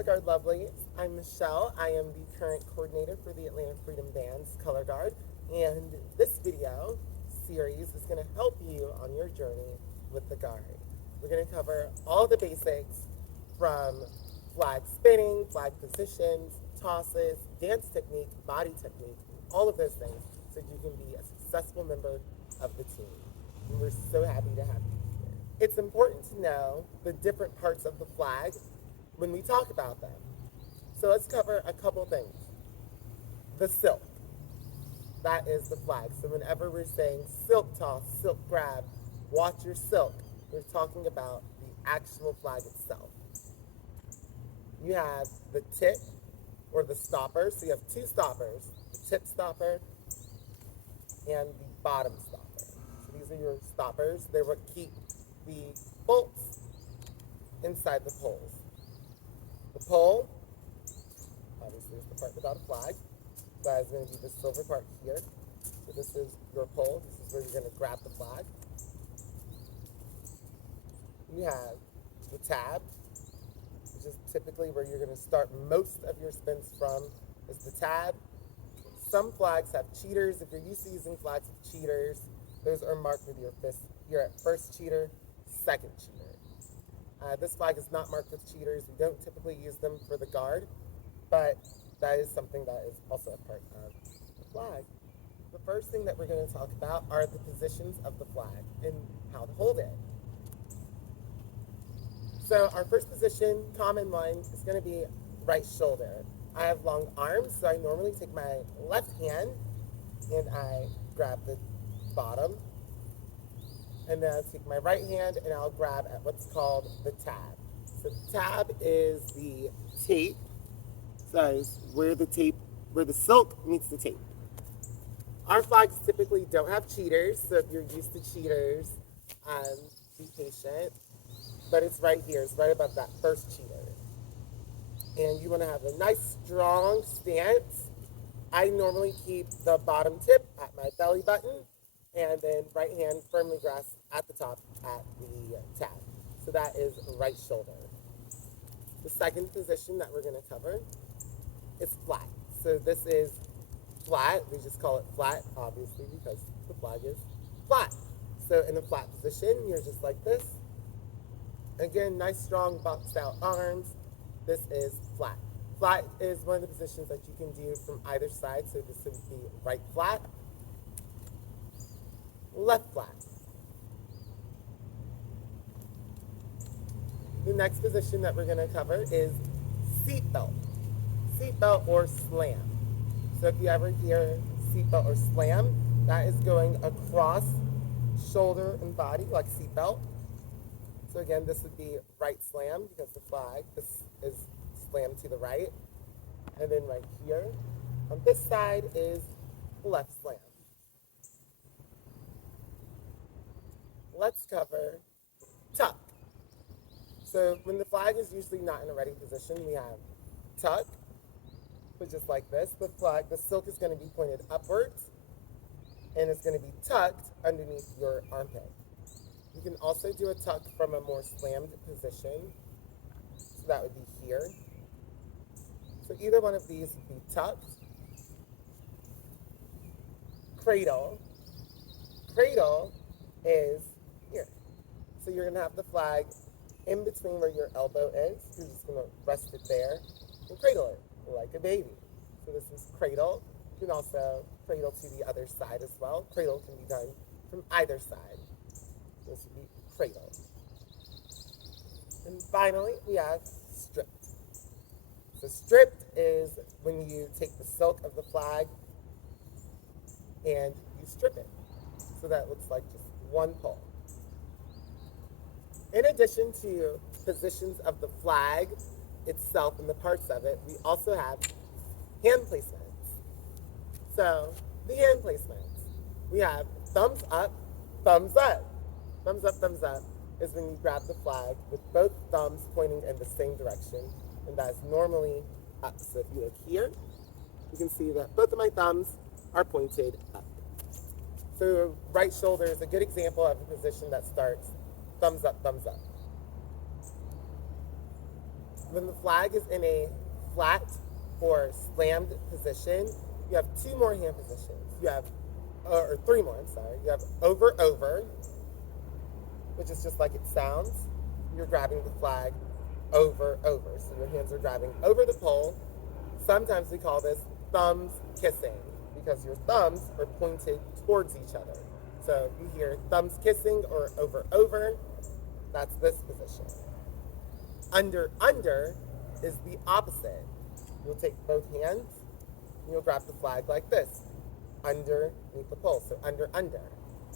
Color Guard Lovelies. I'm Michelle. I am the current coordinator for the Atlanta Freedom Band's Color Guard, and this video series is going to help you on your journey with the Guard. We're going to cover all the basics from flag spinning, flag positions, tosses, dance technique, body technique, all of those things so you can be a successful member of the team. And we're so happy to have you here. It's important to know the different parts of the flag when we talk about them. So let's cover a couple things. The silk, that is the flag. So whenever we're saying silk toss, silk grab, watch your silk, we're talking about the actual flag itself. You have the tip or the stopper. So you have two stoppers, the tip stopper and the bottom stopper. So these are your stoppers. They're what keep the bolts inside the poles. The pole, obviously, is the part without a flag. That is going to be the silver part here. So this is your pole. This is where you're going to grab the flag. You have the tab, which is typically where you're going to start most of your spins from, is the tab. Some flags have cheaters. If you're used to using flags with cheaters, those are marked with your fist. You're at first cheater, second cheater. This flag is not marked with cheaters. We don't typically use them for the guard, but that is something that is also a part of the flag. The first thing that we're going to talk about are the positions of the flag and how to hold it. So our first position, common one, is going to be right shoulder. I have long arms, so I normally take my left hand and I grab the bottom. And then I'll take my right hand and I'll grab at what's called the tab. So the tab is the tape. So it's where the silk meets the tape. Our flags typically don't have cheaters, so if you're used to cheaters, be patient. But it's right here, it's right above that first cheater. And you want to have a nice strong stance. I normally keep the bottom tip at my belly button, and then right hand firmly grasp at the top at the tab. So that is right shoulder. The second position that we're going to cover is flat. So this is flat. We just call it flat, obviously, because the flag is flat. So in a flat position, you're just like this. Again, nice, strong, boxed out arms. This is flat. Flat is one of the positions that you can do from either side. So this would be right flat, left flat. The next position that we're going to cover is seatbelt. Seatbelt or slam. So if you ever hear seatbelt or slam, that is going across shoulder and body like seatbelt. So again, this would be right slam because the flag is slammed to the right. And then right here on this side is left slam. Let's cover tuck. So when the flag is usually not in a ready position, we have tuck, which is like this. The silk is going to be pointed upwards, and it's going to be tucked underneath your armpit. You can also do a tuck from a more slammed position. So that would be here. So either one of these would be tucked. Cradle. Cradle is here. So you're going to have the flag in between where your elbow is. You're just going to rest it there and cradle it like a baby. So this is cradle. You can also cradle to the other side as well. Cradle can be done from either side. This would be cradle. And finally, we have stripped. So stripped is when you take the silk of the flag and you strip it. So that looks like just one pole. In addition to positions of the flag itself and the parts of it, we also have hand placements. So the hand placements, we have thumbs up, thumbs up. Thumbs up is when you grab the flag with both thumbs pointing in the same direction, and that is normally up. So if you look here, you can see that both of my thumbs are pointed up. So right shoulder is a good example of a position that starts thumbs up, thumbs up. When the flag is in a flat or slammed position, you have two more hand positions. You have, or three more, I'm sorry. You have over, over, which is just like it sounds. You're grabbing the flag over, over. So your hands are grabbing over the pole. Sometimes we call this thumbs kissing because your thumbs are pointed towards each other. So you hear thumbs kissing or over, over, that's this position. Under, under is the opposite. You'll take both hands and you'll grab the flag like this, underneath the pole. So under, under.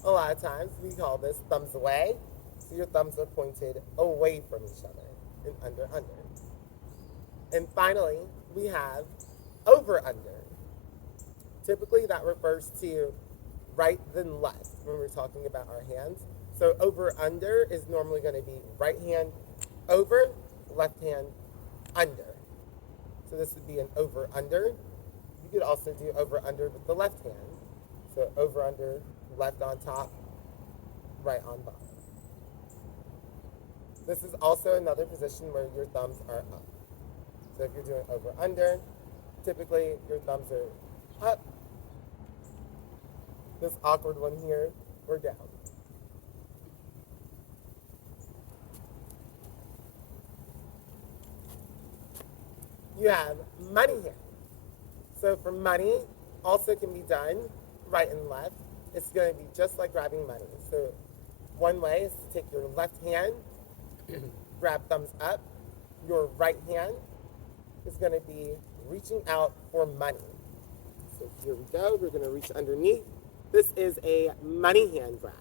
A lot of times we call this thumbs away. So your thumbs are pointed away from each other and under, under. And finally, we have over, under. Typically that refers to right then left when we're talking about our hands. So over, under is normally going to be right hand over, left hand under. So this would be an over, under. You could also do over, under with the left hand. So over, under, left on top, right on bottom. This is also another position where your thumbs are up. So if you're doing over, under, typically your thumbs are up. This awkward one here, or down. You have money hand. So for money, also can be done right and left. It's going to be just like grabbing money. So one way is to take your left hand, grab thumbs up. Your right hand is going to be reaching out for money. So here we go. We're going to reach underneath. This is a money hand grab.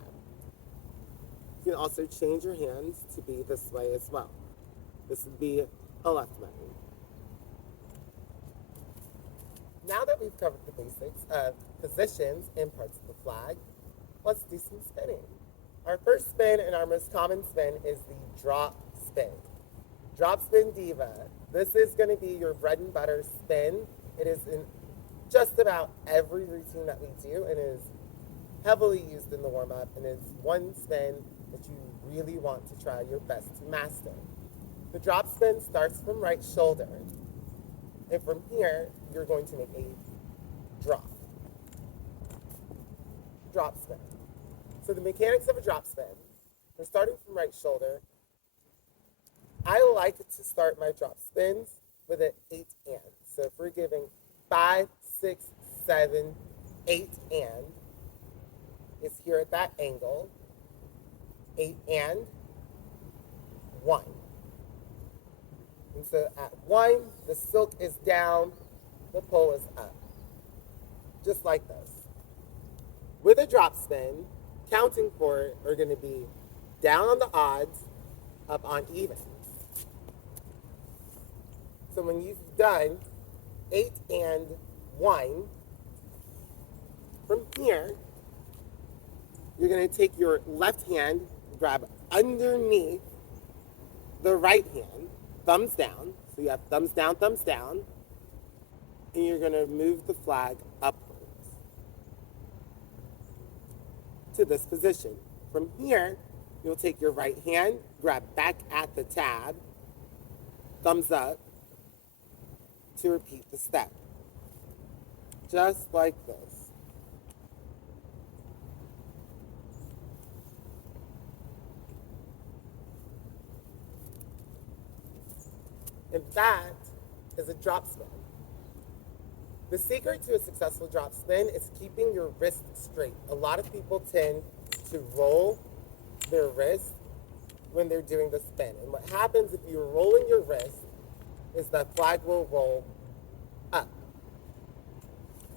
You can also change your hands to be this way as well. This would be a left money. Now that we've covered the basics of positions and parts of the flag, let's do some spinning. Our first spin and our most common spin is the drop spin. Drop spin diva. This is going to be your bread and butter spin. It is in just about every routine that we do and is heavily used in the warm-up, and it's one spin that you really want to try your best to master. The drop spin starts from right shoulder, and from here you're going to make a drop spin. So the mechanics of a drop spin, we're starting from right shoulder. I like to start my drop spins with an 8 and. So if we're giving 5, 6, 7, 8 and, it's here at that angle, 8 and 1. And so at 1, the silk is down, the pole is up. Just like this. With a drop spin, counting for it are going to be down on the odds, up on evens. So when you've done 8 and 1, from here, you're going to take your left hand, grab underneath the right hand, thumbs down. So you have thumbs down, and you're going to move the flag upwards to this position. From here, you'll take your right hand, grab back at the tab, thumbs up, to repeat the step. Just like this. And that is a drop spin. The secret to a successful drop spin is keeping your wrist straight. A lot of people tend to roll their wrist when they're doing the spin. And what happens if you're rolling your wrist is that flag will roll up.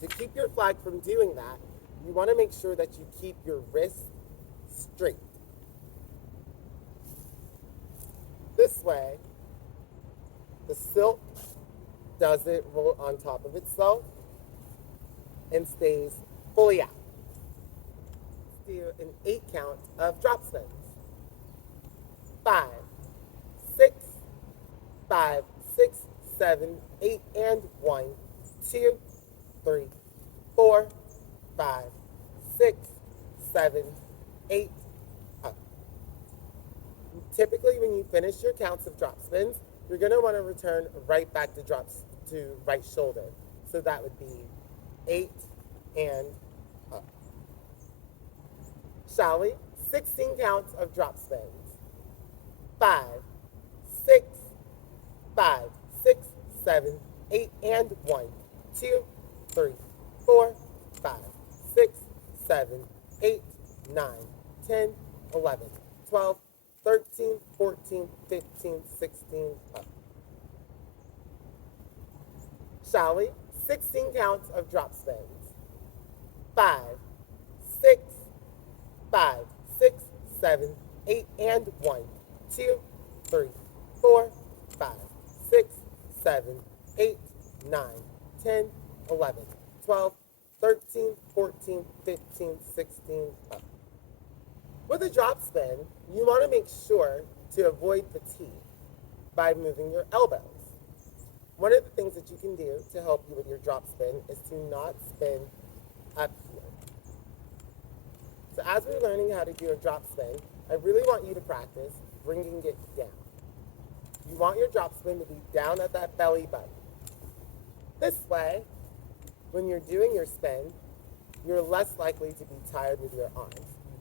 To keep your flag from doing that, you want to make sure that you keep your wrist straight. This way, the silk doesn't roll on top of itself and stays fully out. Let's do an 8 count of drop spins. 5, 6, 5, 6, 7, 8, and 1, 2, 3, 4, 5, 6, 7, 8, up. Typically, when you finish your counts of drop spins, you're going to want to return right back to drops to right shoulder. So that would be 8 and up. Shall we? 16 counts of drop spins. 5, 6, 5, 6, 7, 8, and 1, 2, 3, 4, 5, 6, 7, 8, 9, 10, 11, 12, 13, 14, 15, 16, up. Shall we? 16 counts of drop spins. 5, 6, 5, 6, 7, 8, and 1, 2, 3, 4, 5, 6, 7, 8, 9, 10, 11, 12, 13, 14, 15, 16, up. With a drop spin, you want to make sure to avoid fatigue by moving your elbows. One of the things that you can do to help you with your drop spin is to not spin up here. So as we're learning how to do a drop spin, I really want you to practice bringing it down. You want your drop spin to be down at that belly button. This way, when you're doing your spin, you're less likely to be tired with your arms.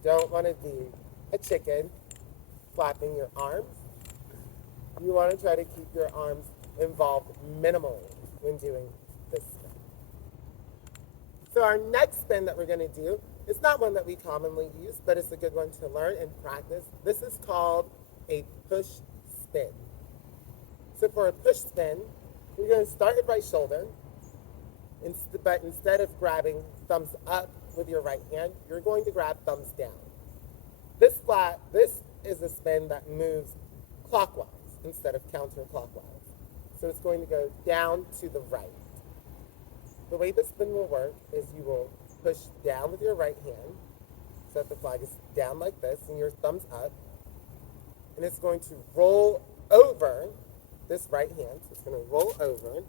You don't want to be a chicken flapping your arms. You want to try to keep your arms involved minimally when doing this spin. So our next spin that we're going to do is not one that we commonly use, but it's a good one to learn and practice. This is called a push spin. So for a push spin, you're going to start at right shoulder, but instead of grabbing thumbs up with your right hand, you're going to grab thumbs down. This is a spin that moves clockwise instead of counterclockwise. So it's going to go down to the right. The way this spin will work is you will push down with your right hand, so that the flag is down like this, and your thumbs up, and it's going to roll over this right hand. So it's going to roll over.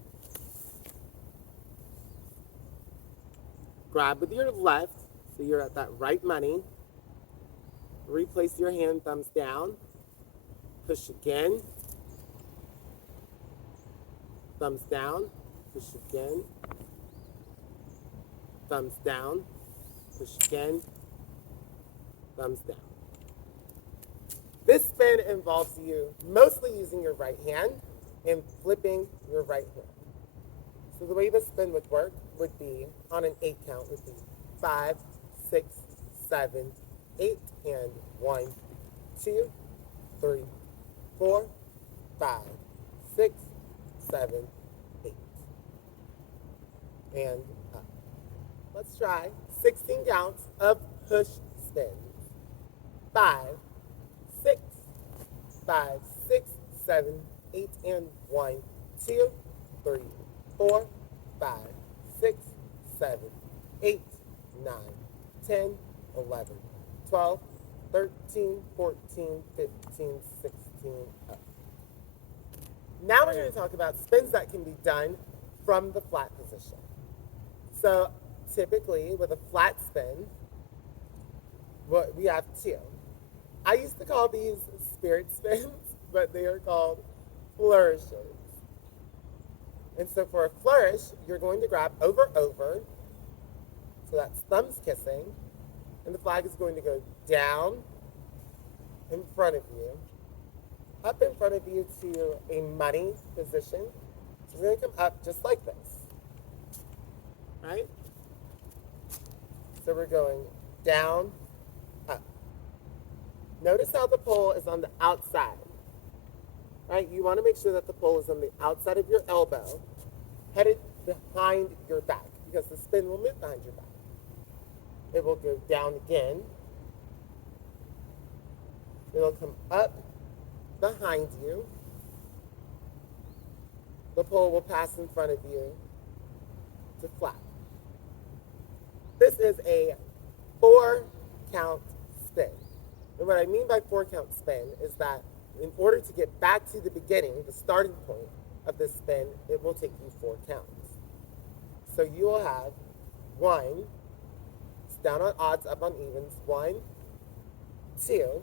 Grab with your left, so you're at that right money. Replace your hand, thumbs down. Push again. Thumbs down. Push again. Thumbs down. Push again. Thumbs down. This spin involves you mostly using your right hand and flipping your right hand. So the way this spin would work would be, on an 8 count, would be 5, 6, 7, 8, and 1, 2, 3, 4, 5, 6, 7, 8. And up. Let's try 16 counts of push spins. 5, 6, 5, 6, 7, 8, and 1, 2, 3, 4, 5, 6, 7, 8, 9, 10, 11, 12, 13, 14, 15, 16, up. Now we're going to talk about spins that can be done from the flat position. So typically with a flat spin, we have 2. I used to call these spirit spins, but they are called flourishes. And so for a flourish, you're going to grab over, over. So that's thumbs kissing. And the flag is going to go down in front of you, up in front of you to a money position. So it's going to come up just like this. Right? So we're going down, up. Notice how the pole is on the outside. Right? You want to make sure that the pole is on the outside of your elbow, headed behind your back, because the spin will move behind your back. It will go down again. It'll come up behind you. The pole will pass in front of you to flat. This is a 4-count spin. And what I mean by 4-count spin is that in order to get back to the beginning, the starting point of this spin, it will take you 4 counts. So you will have 1, it's down on odds, up on evens, 1, 2,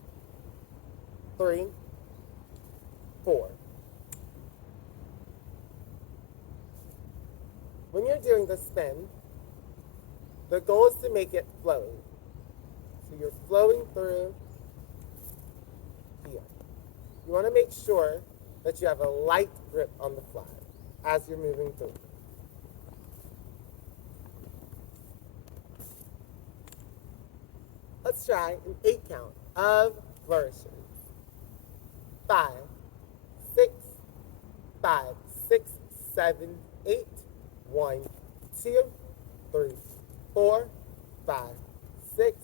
3, 4, When you're doing the spin, the goal is to make it flowy. So you're flowing through here. You want to make sure that you have a light grip on the flag as you're moving through. Let's try an 8 count of flourishes. 5, 6, 5, 6, 7, 8. 1, 2, 3, 4, 5, 6,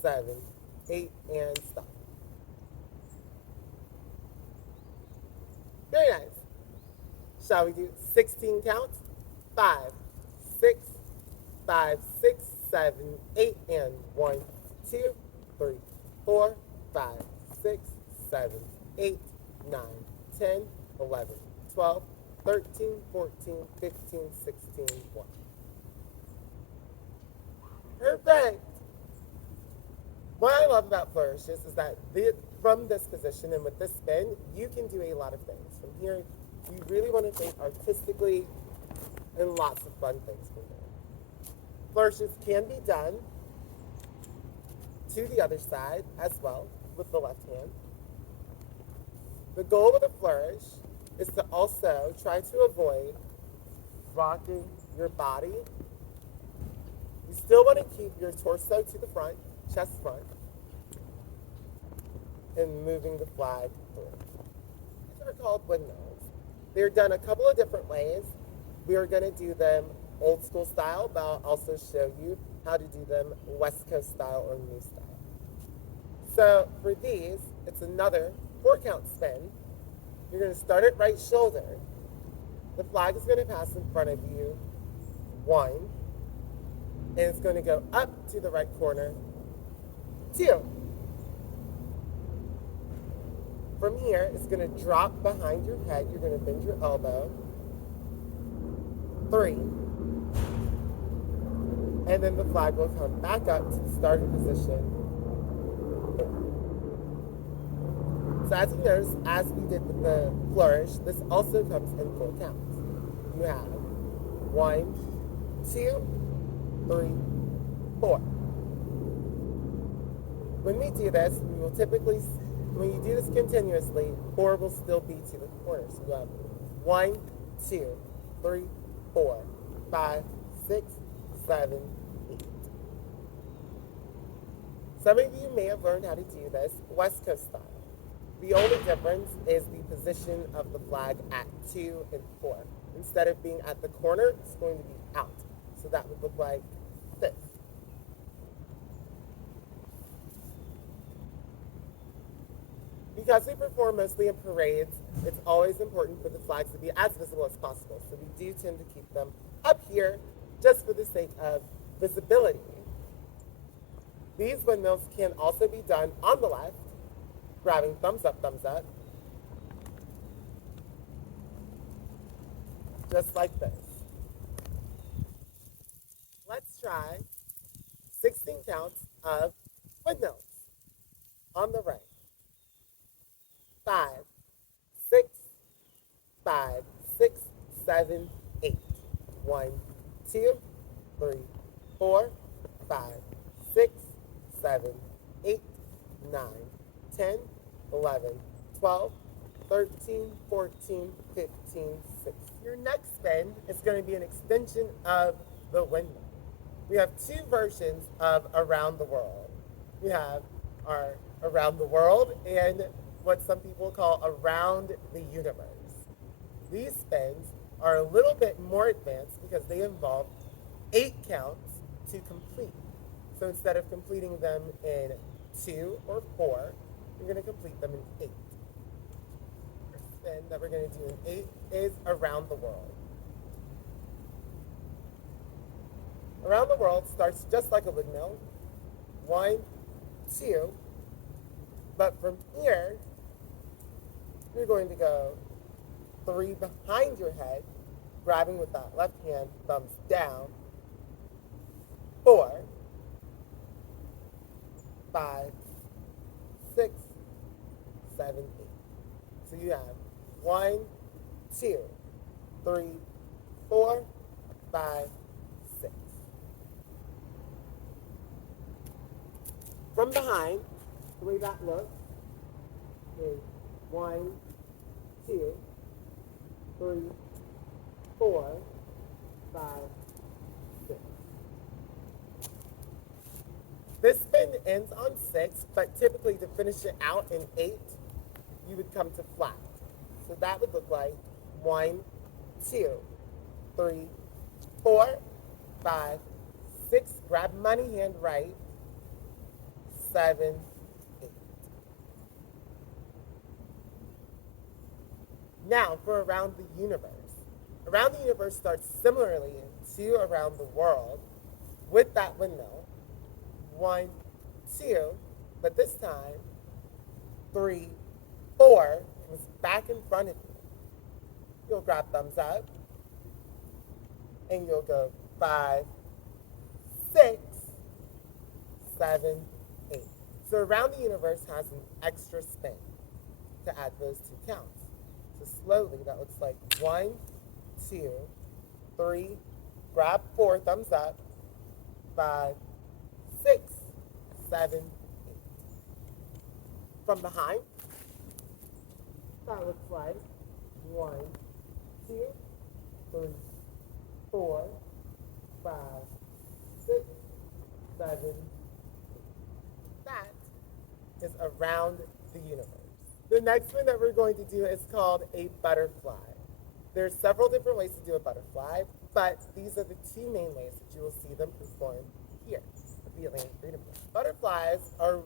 7, 8, and stop. Very nice. Shall we do 16 counts? 5, 6, 5, 6, 7, 8, and 1, 2, 3, 4, 5, 6, 7, 8, 9, 10, 11, 12, 13, 14, 15, 16, 1. Perfect. What I love about flourishes is that from this position and with this spin, you can do a lot of things. From here, you really want to think artistically and lots of fun things from there. Flourishes can be done to the other side as well with the left hand. The goal with a flourish is to also try to avoid rocking your body. You still want to keep your torso to the front, chest front, and moving the flag through. These are called windmills. They're done a couple of different ways. We are going to do them old school style, but I'll also show you how to do them West Coast style or new style. So for these, it's another 4 count spin. You're going to start at right shoulder. The flag is going to pass in front of you, 1, and it's going to go up to the right corner, 2. From here, it's going to drop behind your head. You're going to bend your elbow, 3, and then the flag will come back up to the starting position, 4. So as you notice, as we did with the flourish, this also comes in 4 counts. You have 1, 2, 3, 4. When we do this, we will typically, when you do this continuously, 4 will still be to the corner. So you have 1, 2, 3, 4, 5, 6, 7, 8. Some of you may have learned how to do this West Coast style. The only difference is the position of the flag at 2 and 4. Instead of being at the corner, it's going to be out. So that would look like this. Because we perform mostly in parades, it's always important for the flags to be as visible as possible. So we do tend to keep them up here just for the sake of visibility. These windmills can also be done on the left, grabbing thumbs up, just like this. Let's try 16 counts of windmills on the right. 5, 6, 5, 6, 7, 8. 1, 2, 3, 4, 5, 6, 7, 8, 9, 10, 11, 12, 13, 14, 15, 16. Your next spin is going to be an extension of the windmill. We have 2 versions of around the world. We have our around the world and what some people call around the universe. These spins are a little bit more advanced because they involve 8 counts to complete. So instead of completing them in 2 or 4, you're going to complete them in 8. The spin that we're going to do in 8 is around the world. Around the world starts just like a windmill. 1, 2. But from here, you're going to go 3 behind your head, grabbing with that left hand, thumbs down. 4, 5, 6, 7, 8. So you have 1, 2, 3, 4, 5, 6. From behind, the way that looks is 1, 2, 3, 4, 5, 6. This spin ends on 6, but typically to finish it out in 8, you would come to flat. So that would look like 1, 2, 3, 4, 5, 6. Grab money hand right. 7, 8. Now for around the universe. Around the universe starts similarly to around the world with that windmill. 1, 2, but this time 3, 4 comes back in front of you. You'll grab thumbs up and you'll go 5, 6, 7, 8. So around the universe has an extra spin to add those two counts. So slowly that looks like 1, 2, 3, grab 4, thumbs up, 5, 6, 7, 8. From behind, that looks like 1, 2, 3, 4, 5, 6, 7, 8. That is around the universe. The next one that we're going to do is called a butterfly. There's several different ways to do a butterfly, but these are the two main ways that you will see them perform here at the Atlantic Freedom Dance. Butterflies are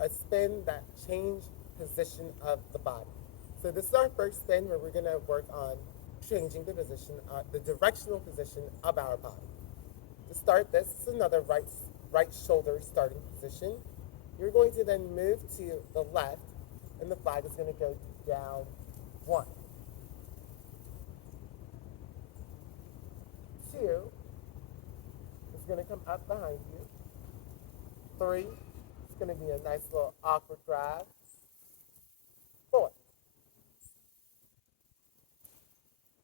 a spin that change position of the body. So this is our first spin where we're going to work on changing the position, the directional position of our body. To start this is another right shoulder starting position. You're going to then move to the left, and the flag is going to go down 1. 2 is going to come up behind you. 3 is going to be a nice little awkward grab. 4.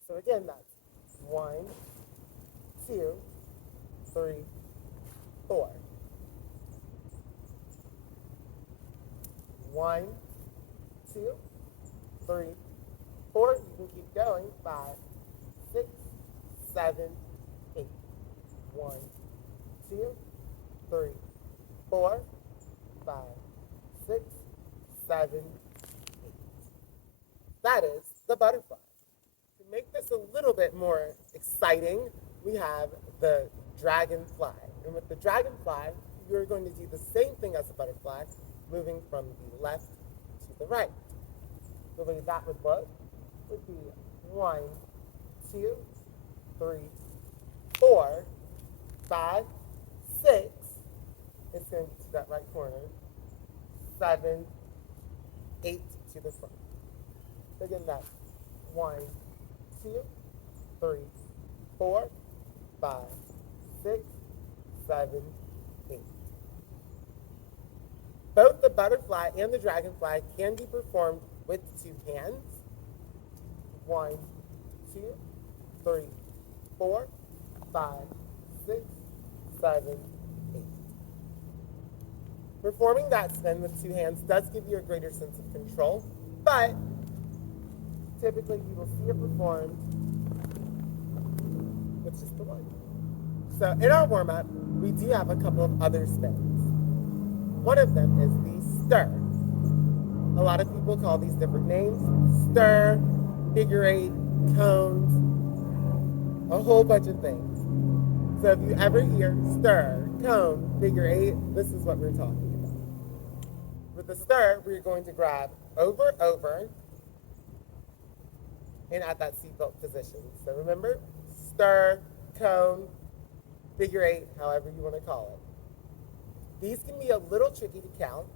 So again, that's 1, 2, 3, 4. 1, 2, 3, 4. You can keep going. 5, 6, 7, 8. 1, 2, 3, 4, 5, 6, 7, 8. That is the butterfly. To make this a little bit more exciting, we have the dragonfly. And with the dragonfly, you're going to do the same thing as a butterfly, moving from the left to the right. The way that would look would be 1, 2, 3, 4, 5, 6. It's going to be to that right corner. 7, 8 to the front. So again, that's 1, 2, 3, 4, 5, 6, 7, 8. Both the butterfly and the dragonfly can be performed with 2 hands. 1, 2, 3, 4, 5, 6, 7, 8. Performing that spin with 2 hands does give you a greater sense of control, but typically you will see it performed with just the one. So in our warm-up, we do have a couple of other spins. One of them is the stir. A lot of people call these different names: stir, figure 8, cones, a whole bunch of things. So if you ever hear stir, cone, figure 8, this is what we're talking about. With the stir, we're going to grab over, over, and at that seatbelt position. So remember, stir, cone, figure 8, however you want to call it. These can be a little tricky to count,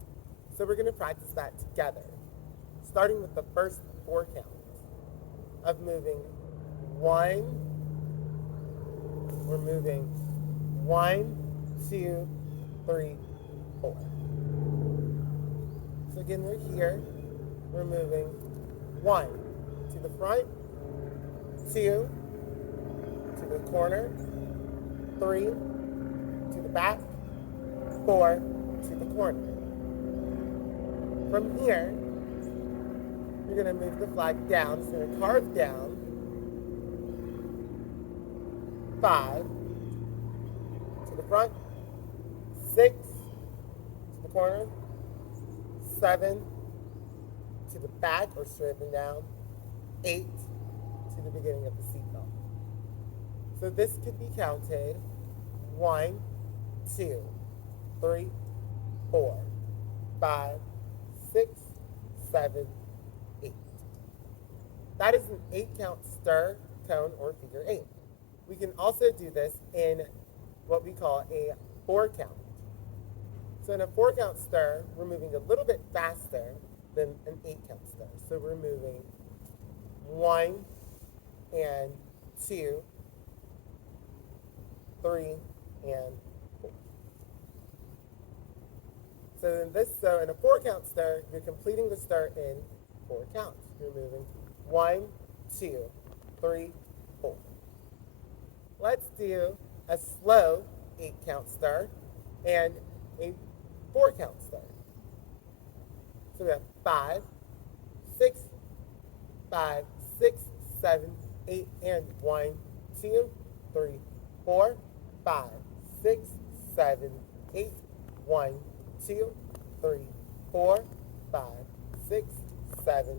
so we're going to practice that together, starting with the first 4 counts of moving 1. We're moving 1, 2, 3, 4. So again, we're here. We're moving 1 to the front, 2 to to the corner, 3 to the back, 4 to the corner. From here, you're going to move the flag down. So you're going to carve down 5 to the front, 6 to the corner, 7 to the back or straight up and down, 8 to the beginning of the seatbelt. So this could be counted 1, 2, 3, 4, 5, 6, 7, 8. That is an 8-count stir, cone, or figure 8. We can also do this in what we call a 4-count. So in a 4-count stir, we're moving a little bit faster than an 8-count stir. So we're moving 1 and 2, 3 and 4. So in a 4-count stir, you're completing the stir in 4 counts. You're moving 1, 2, 3, 4. Let's do a slow 8-count stir and a 4-count stir. So we have 5, 6, 5, 6, 7, 8, and 1, 2, 3, 4, 5, 6, 7, 8, 1, 2, 3, 4, 5, 6, 7,